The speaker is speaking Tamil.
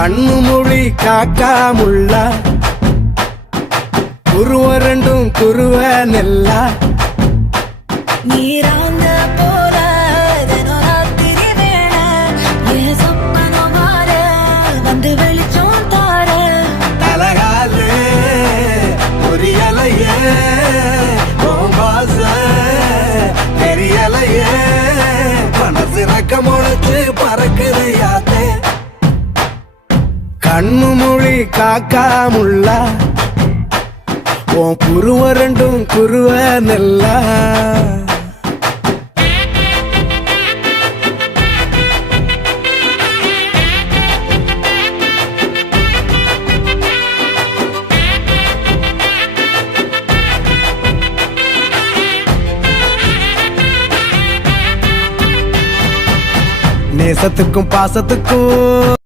கண்ணு மொழி காக்காமுள்ள குருவ ரெண்டும் குருவ நெல்லா நீராங்க போல தினராத்திரி வேள என் சொப்பனம் மாற வந்து வெளிச்சம் தார தலகாலே புரியலையே பாச தெரியலையே மனசு ரக்க முளைச்சு பறக்குது யாத்தே கண்ணு மொழி காக்காமுள்ள உன் குருவ ரெண்டும் குருவ நெல்லா நேசத்துக்கும் பாசத்துக்கும்